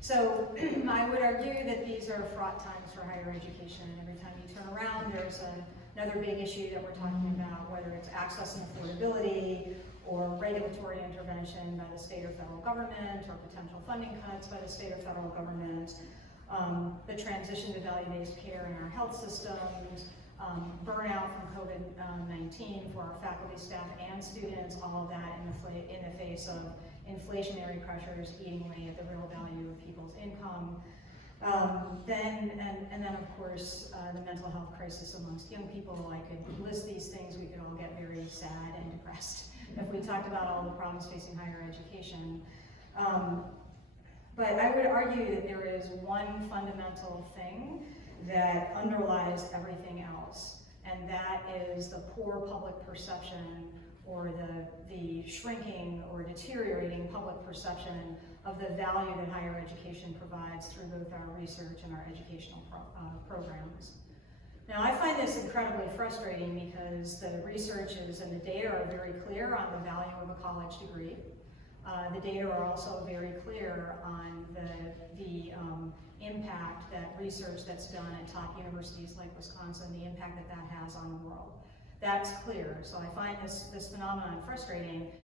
So I would argue that these are fraught times for higher education. Every time you turn around, there's another big issue that we're talking about, whether it's access and affordability, or regulatory intervention by the state or federal government, or potential funding cuts by the state or federal government, the transition to value-based care in our health systems, burnout from COVID-19 for our faculty, staff, and students, all of that in the face of inflationary pressures eating away at the real value of people's income. Then of course, the mental health crisis amongst young people. I could list these things, we could all get very sad and depressed if we talked about all the problems facing higher education. But I would argue that there is one fundamental thing that underlies everything else, and that is the poor public perception, or the shrinking or deteriorating public perception of the value that higher education provides through both our research and our educational programs. Now, I find this incredibly frustrating because the researches and the data are very clear on the value of a college degree. The data are also very clear on the impact that research that's done at top universities like Wisconsin, the impact that that has on the world. That's clear. So I find this phenomenon frustrating.